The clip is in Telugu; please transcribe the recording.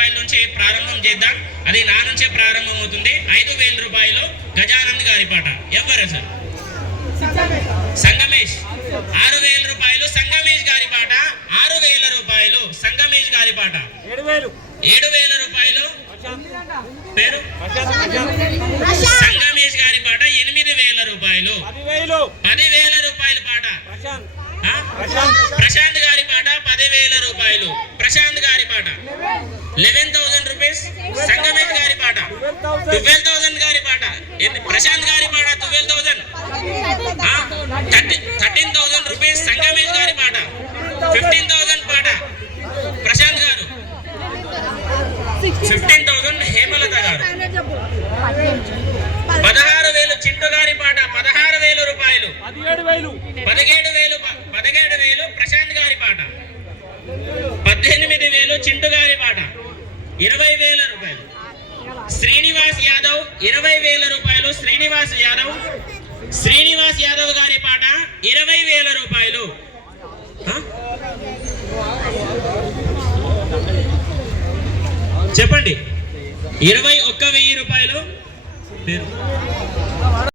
రూపాయల నుంచి ప్రారంభం చేద్దాం. అది నా నుంచే ప్రారంభం అవుతుంది ఐదు వేల రూపాయలు గజానంద్ గారి పాట. ఎవరు సార్? సంగమేష్. ఆరు వేల రూపాయలు సంగమేష్ గారి పాట. ఆరు వేల రూపాయలు సంగమేష్ గారి పాట. ఏడు వేలు. రూపాయలు పేరు? సంగమేష్ గారి పాట. ఎనిమిది వేల రూపాయలు. పదివేలు రూపాయల పాట. ప్రశాంత్. గారి పాట. పదివేల రూపాయలు. ప్రశాంత్ గారి పాట. లెవెన్ థౌసండ్ రూపీస్ సంగమేష్ గారి పాట. ట్వెల్వ్ థౌసండ్ గారి పాట. ప్రశాంత్ గారి పాట twelve thousand thirteen thousand rupees Sangamesh గారి పాట. ఫిఫ్టీన్ థౌసండ్ పాట. ప్రశాంత్ గారు. ఫిఫ్టీన్ థౌసండ్ హేమలత గారు. పదహారు వేలు చింటు గారి పాట పదహారు వేలు రూపాయలు. పదిహేడు వేలు. పదిహేడు వేలు ప్రశాంత్ గారి పాట. పద్దెనిమిది వేలు చింటు గారి పాట. ఇరవై వేల రూపాయలు. శ్రీనివాస్ యాదవ్ ఇరవై వేల రూపాయలు. శ్రీనివాస్ యాదవ్. శ్రీనివాస్ యాదవ్ గారి పాట ఇరవై వేల రూపాయలు. చెప్పండి. ఇరవై ఒక్క వెయ్యి రూపాయలు.